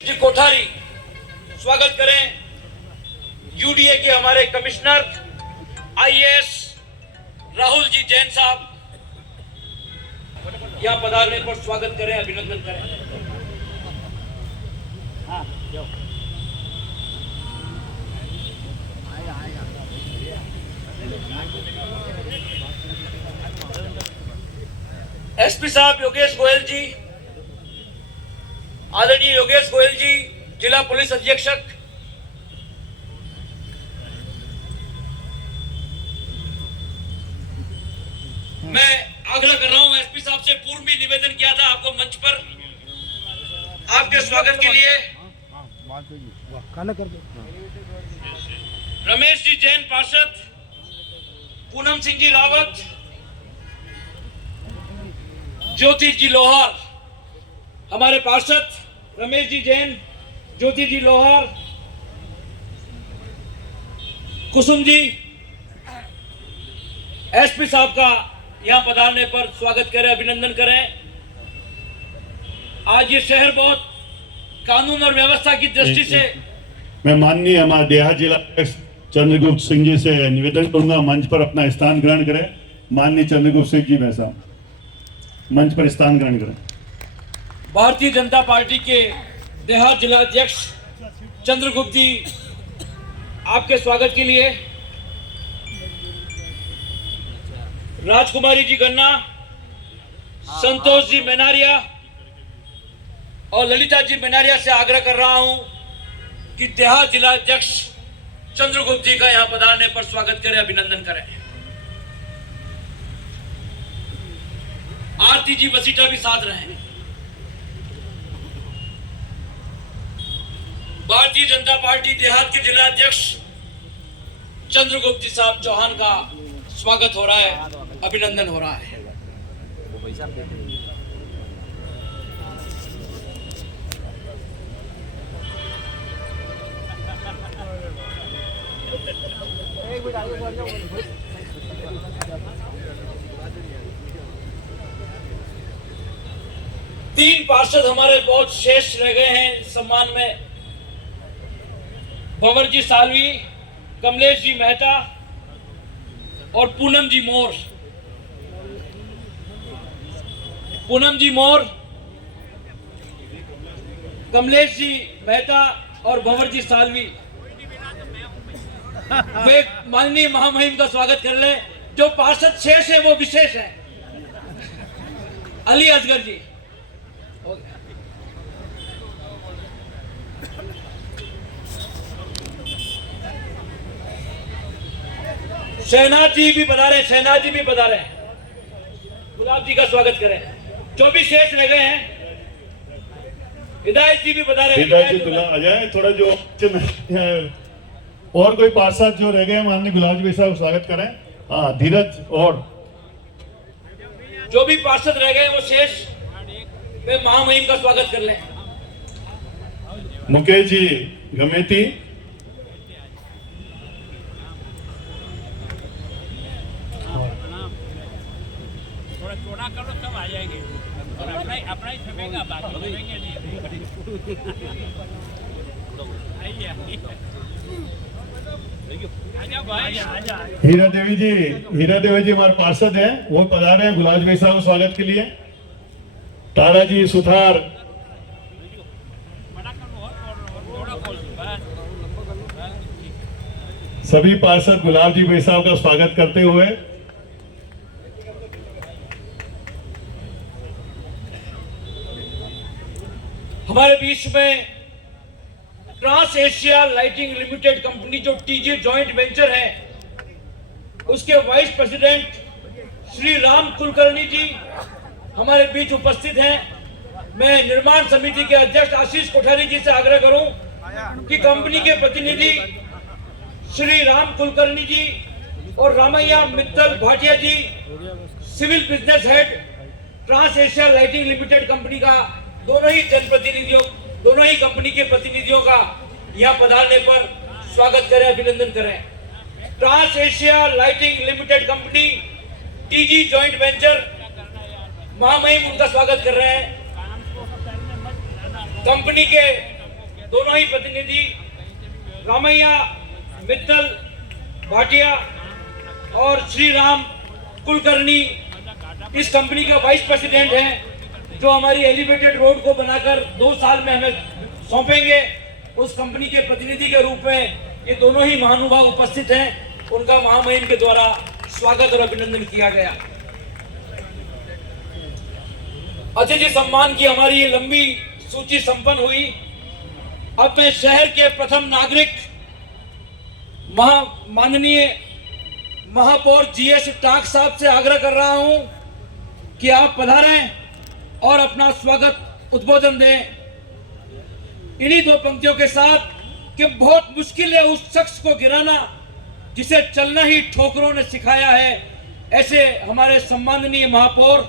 जी कोठारी स्वागत करें। यूडीए के हमारे कमिश्नर आईएएस राहुल जी जैन साहब यहाँ पधारने पर स्वागत करें, अभिनंदन करें। एसपी साहब योगेश गोयल जी, आदरणीय योगेश गोयल जी, जिला पुलिस अधीक्षक, मैं आग्रह कर रहा हूं एसपी साहब से, पूर्व में निवेदन किया था आपको मंच पर आपके स्वागत के लिए। रमेश जी जैन पार्षद, पूनम सिंह जी रावत, ज्योति जी लोहार, हमारे पार्षद रमेश जी जैन, ज्योति जी लोहार, कुसुम जी, एसपी साहब का यहां पधारने पर स्वागत करें, अभिनंदन करें। आज ये शहर बहुत कानून और व्यवस्था की दृष्टि से, मैं माननीय हमारे देहात जिला चंद्रगुप्त सिंह जी से निवेदन करूंगा मंच पर अपना स्थान ग्रहण करें। माननीय चंद्रगुप्त सिंह जी वैसा मंच पर स्थान ग्रहण करें। भारतीय जनता पार्टी के देहात जिला अध्यक्ष चंद्रगुप्त जी, आपके स्वागत के लिए। राजकुमारी जी गन्ना, संतोष जी मेनारिया और ललिता जी मेनारिया से आग्रह कर रहा हूं कि देहात जिला अध्यक्ष चंद्रगुप्त जी का यहां पधारने पर स्वागत करें, अभिनंदन करें। आरती जी बसीटा भी साथ रहे। भारतीय जनता पार्टी देहात के जिला अध्यक्ष चंद्रगुप्त जी साहब चौहान का स्वागत हो रहा है, अभिनंदन हो रहा है। तीन पार्षद हमारे बहुत शेष रह गए हैं सम्मान में। भंवर जी सालवी, कमलेश जी मेहता और पूनम जी मोर। पूनम जी मोर, कमलेश जी मेहता और भंवर जी सालवी, वे माननीय महामहिम का स्वागत कर ले। जो पार्षद शेष है वो विशेष है। अली असगर जी, शहनाज जी भी बता रहे हैं, शहनाज जी भी बता रहे हैं। गुलाब जी का स्वागत करें। जो भी शेष रह गए हैं, हिदायत जी भी बता रहे हैं। हिदायत जी तुला आ जाए थोड़ा, जो और कोई पार्षद जो रह गए माननीय गुलाब जी साहब स्वागत करें। हाँ, धीरज और जो भी पार्षद रह गए वो शेष, वे महामहिम का स्वागत कर लें। मुकेश जी गमेती, थोड़ा करो सब आ जाएंगे और अपना ही छपेगा, बाकी छपेंगे नहीं। हीरा देवी जी हमारे पार्षद हैं, वो पधारे हैं गुलाब जी साहब स्वागत के लिए। तारा जी सुथार, सभी पार्षद गुलाब जी साहब का स्वागत करते हुए हमारे बीच में Trans Asia Lighting Limited company, जो टीजी जॉइंट वेंचर है, उसके वाइस प्रेसिडेंट श्री राम कुलकर्णी जी हमारे बीच उपस्थित हैं। मैं निर्माण समिति के अध्यक्ष आशीष कोठारी जी से आग्रह करूं कि कंपनी के प्रतिनिधि श्री राम कुलकर्णी जी और Ramaiya Mittal Bhatia ji, civil business head Trans Asia Lighting Limited company का, दोनों ही कंपनी के प्रतिनिधियों का यहां पधारने पर स्वागत करें, अभिनंदन करें। Trans Asia Lighting Limited company, TG joint venture, महामहिम उनका स्वागत कर रहे हैं। कंपनी के दोनों ही प्रतिनिधि रामैया मित्तल भाटिया और श्री राम कुलकर्णी इस कंपनी का वाइस प्रेसिडेंट हैं, जो हमारी एलिवेटेड रोड को बनाकर 2 साल में हमें सौंपेंगे। उस कंपनी के प्रतिनिधि के रूप में ये दोनों ही महानुभाव उपस्थित हैं। उनका महामहिम के द्वारा स्वागत और अभिनंदन किया गया। अतिथि सम्मान की हमारी ये लंबी सूची संपन्न हुई। अब मैं शहर के प्रथम नागरिक माननीय महापौर जीएस टाक साहब से आग्रह कर रहा हूं कि आप पधारें और अपना स्वागत उद्बोधन दें इन्हीं 2 पंक्तियों के साथ कि बहुत मुश्किल है उस शख्स को गिराना जिसे चलना ही ठोकरों ने सिखाया है। ऐसे हमारे सम्माननीय महापौर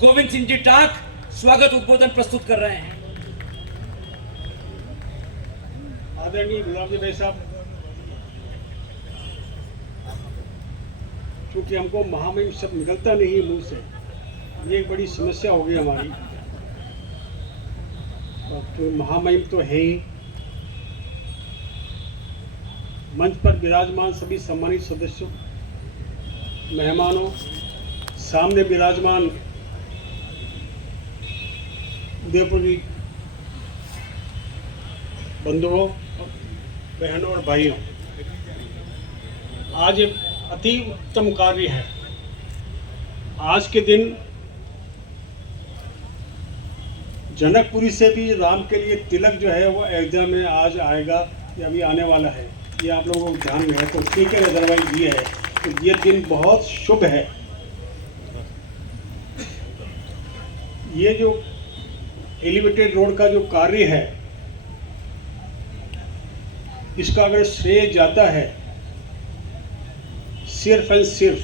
गोविंद सिंह जी टाक स्वागत उद्बोधन प्रस्तुत कर रहे हैं। आदरणीय गुलाब जी भाई साहब, क्योंकि हमको महामहिम शब्द निकलता नहीं मुंह से, ये एक बड़ी समस्या हो गई हमारी। तो महामहिम तो है ही। मंच पर विराजमान सभी सम्मानित सदस्यों, मेहमानों, सामने विराजमान उदयपुरी बंधुओं, बहनों और भाइयों, आज एक अति उत्तम कार्य है। आज के दिन जनकपुरी से भी राम के लिए तिलक जो है वो अयोध्या में आज आएगा या अभी आने वाला है। ये आप लोगों को ध्यान में है तो ठीक है, अदरवाइज ये है तो ये दिन बहुत शुभ है। ये जो एलिवेटेड रोड का जो कार्य है, इसका अगर श्रेय जाता है सिर्फ एंड सिर्फ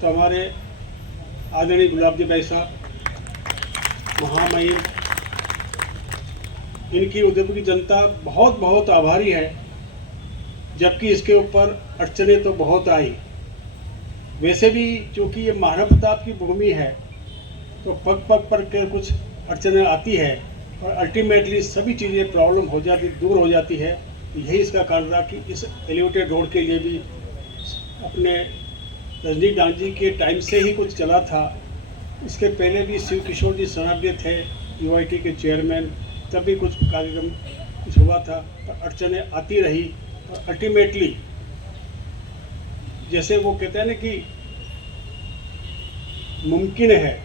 तो हमारे आदरणीय गुलाब जी भाई साहब, महामहिम, इनकी उदयपुर की जनता बहुत बहुत आभारी है। जबकि इसके ऊपर अड़चनें तो बहुत आई। वैसे भी चूँकि ये महाराणा प्रताप की भूमि है तो पग पग पर के कुछ अड़चनें आती है और अल्टीमेटली सभी चीज़ें प्रॉब्लम हो जाती, दूर हो जाती है। यही इसका कारण था कि इस एलिवेटेड रोड के लिए भी अपने रजनीकांत जी के टाइम से ही कुछ चला था। इसके पहले भी शिव किशोर जी सनाड्य थे यूआईटी के चेयरमैन, तब भी कुछ कार्यक्रम कुछ हुआ था, पर अड़चनें आती रही और अल्टीमेटली जैसे वो कहते हैं ना कि मुमकिन है,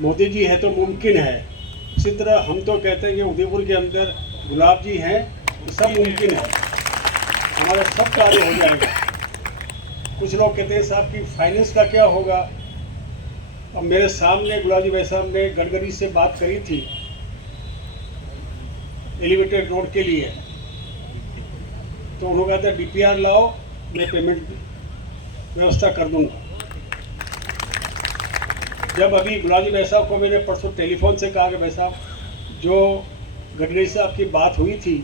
मोदी जी है तो मुमकिन है, इसी तरह हम तो कहते हैं कि उदयपुर के अंदर गुलाब जी हैं तो सब मुमकिन है, हमारा सब कार्य हो जाएगा। कुछ लोग कहते हैं साहब कि फाइनेंस का क्या होगा। अब मेरे सामने गुलाब जी भाई साहब ने गडकरी से बात करी थी एलिवेटेड रोड के लिए, तो उन्होंने कहा था डीपीआर लाओ, मैं पेमेंट व्यवस्था कर दूंगा। जब अभी गुलाब जी भाई साहब को मैंने परसों टेलीफोन से कहा कि भाई साहब जो गडकरी साहब की बात हुई थी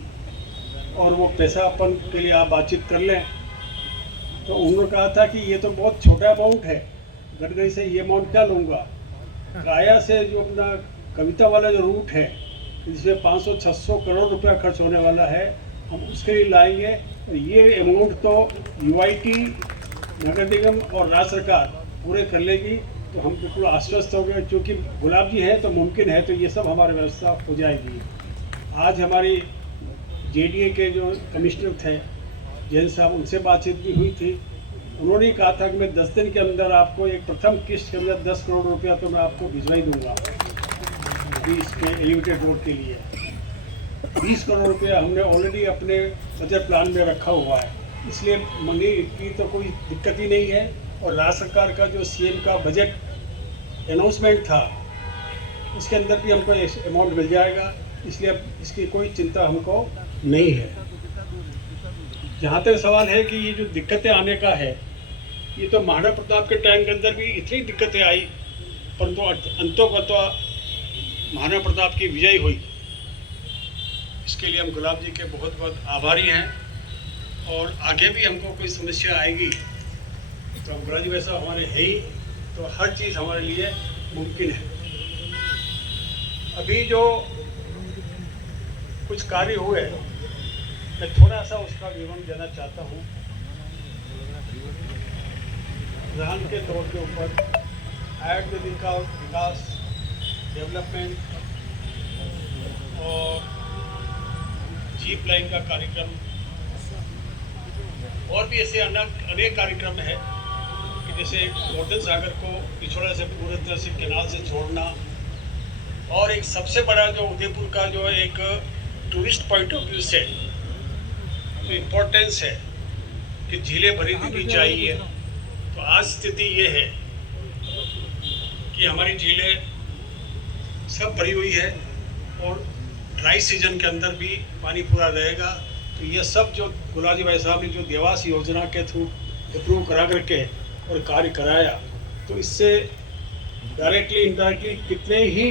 और वो पैसा अपन के लिए आप बातचीत कर लें, तो उन्होंने कहा था कि ये तो बहुत छोटा अमाउंट है, गडकरी से ये अमाउंट क्या लूँगा। काया से जो अपना कविता वाला जो रूट है जिसमें 500-600 करोड़ रुपया खर्च होने वाला है, हम उसके लिए लाएंगे। ये अमाउंट तो यूआईटी, नगर निगम और राज्य सरकार पूरे कर लेगी, तो हम बिल्कुल आश्वस्त हो गए। क्योंकि गुलाब जी है तो मुमकिन है, तो ये सब हमारी व्यवस्था हो जाएगी। आज हमारी जेडीए के जो कमिश्नर थे जैन साहब, उनसे बातचीत भी हुई थी। उन्होंने कहा था कि मैं 10 दिन के अंदर आपको एक प्रथम किस्त के अंदर 10 करोड़ रुपया तो मैं आपको भिजवाई दूंगा अभी इसके एलिवेटेड रोड के लिए। 20 करोड़ रुपया हमने ऑलरेडी अपने बजट प्लान में रखा हुआ है, इसलिए मनी की तो कोई दिक्कत ही नहीं है। और राज्य सरकार का जो सीएम का बजट अनाउंसमेंट था उसके अंदर भी हमको अमाउंट मिल जाएगा, इसलिए अब इसकी कोई चिंता हमको नहीं है। जहाँ तक सवाल है कि ये जो दिक्कतें आने का है, ये तो महाराणा प्रताप के टाइम के अंदर भी इतनी दिक्कतें आई, परंतु अंतोगत्वा महाराणा प्रताप की विजय हुई। इसके लिए हम गुलाब जी के बहुत बहुत आभारी हैं। और आगे भी हमको कोई समस्या आएगी तो हम गुलाब जी वैसा हमारे है ही, तो हर चीज़ हमारे लिए मुमकिन है। अभी जो कुछ कार्य हुए, मैं थोड़ा सा उसका विवरण देना चाहता हूँ। उदाहरण के तौर के ऊपर आयुक्त विकास, डेवलपमेंट और जीप लाइन का कार्यक्रम और भी ऐसे अनेक कार्यक्रम है कि जैसे गोवर्धन सागर को पिछोड़ा से पूरी तरह से केनाल से जोड़ना, और एक सबसे बड़ा जो उदयपुर का जो एक टूरिस्ट पॉइंट ऑफ व्यू से जो इम्पोर्टेंस है कि झीलें भरी दिखनी चाहिए। तो आज स्थिति ये है कि हमारी झीलें सब भरी हुई है और ड्राई सीजन के अंदर भी पानी पूरा रहेगा। तो ये सब जो गुलाजी भाई साहब ने जो देवास योजना के थ्रू अप्रूव करा करके और कार्य कराया, तो इससे डायरेक्टली इनडायरेक्टली कितने ही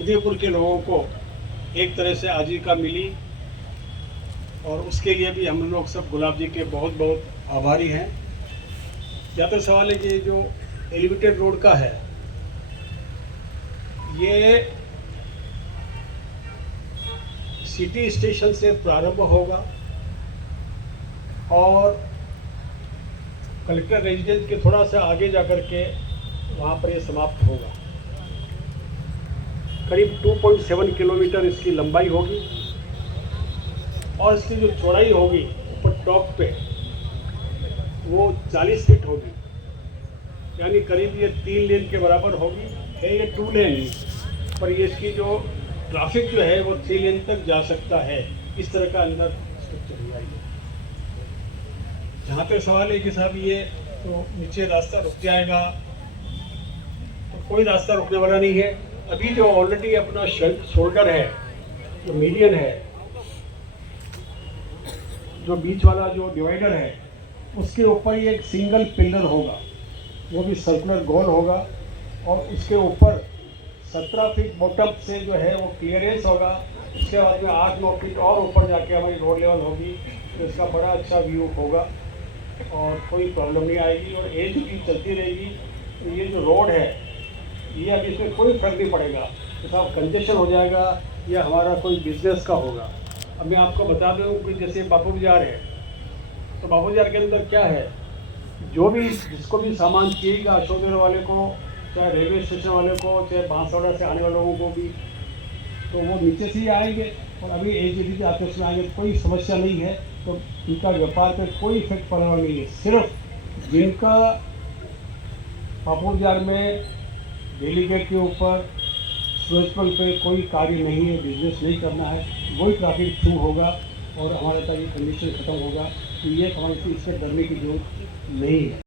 उदयपुर के लोगों को एक तरह से आजीविका मिली, और उसके लिए भी हम लोग सब गुलाब जी के बहुत बहुत आभारी हैं। या तो सवाल है कि जो एलिवेटेड रोड का है, ये सिटी स्टेशन से प्रारंभ होगा और कलेक्टर रेजिडेंस के थोड़ा सा आगे जाकर के वहाँ पर ये समाप्त होगा। करीब 2.7 किलोमीटर इसकी लंबाई होगी और इसकी जो चौड़ाई होगी ऊपर टॉप पे वो 40 फीट होगी, यानी करीब ये 3 लेन के बराबर होगी। है ये 2 लेन, पर ये इसकी जो ट्रैफिक जो है वो 3 लेन तक जा सकता है। इस तरह का अंदर स्ट्रक्चर हुआ है। जहाँ पे सवाल है कि साहब ये तो नीचे रास्ता रुक जाएगा, तो कोई रास्ता रुकने वाला नहीं है। अभी जो ऑलरेडी अपना शोल्डर है, जो मीडियन है, जो बीच वाला जो डिवाइडर है, उसके ऊपर ही एक सिंगल पिलर होगा, वो भी सर्कुलर गोल होगा, और उसके ऊपर 17 फीट बॉटम से जो है वो क्लियरेंस होगा। उसके बाद में 8-9 फीट और ऊपर जाके हमारी रोड लेवल होगी, तो इसका बड़ा अच्छा व्यू होगा और कोई प्रॉब्लम नहीं आएगी और एज भी चलती रहेगी। तो ये जो रोड है, ये अभी इसमें कोई फर्क नहीं पड़ेगा तो साहब कंजेशन हो जाएगा या हमारा कोई बिजनेस का होगा। अब मैं आपको बता दूं कि जैसे बापू बाजार है, तो बापू बाजार के अंदर क्या है, जो भी जिसको भी सामान चाहिएगा, अशोक नगर वाले को, चाहे रेलवे स्टेशन वाले को, चाहे बांसवाड़ा से आने वाले लोगों को भी, तो वो नीचे से ही आएंगे और अभी एजीडी से आते उसमें आएंगे, कोई समस्या नहीं है। तो उनका व्यापार पर कोई इफेक्ट पड़ने वाला नहीं है। सिर्फ जिनका बापू बाजार में डेली गेट के ऊपर सूरजपुर पे कोई कार्य नहीं है, बिजनेस नहीं करना है, वही ट्रैफिक थ्रू होगा और हमारे तक कंडीशन खत्म होगा। तो ये हमारे इससे डरने की जरूरत नहीं है।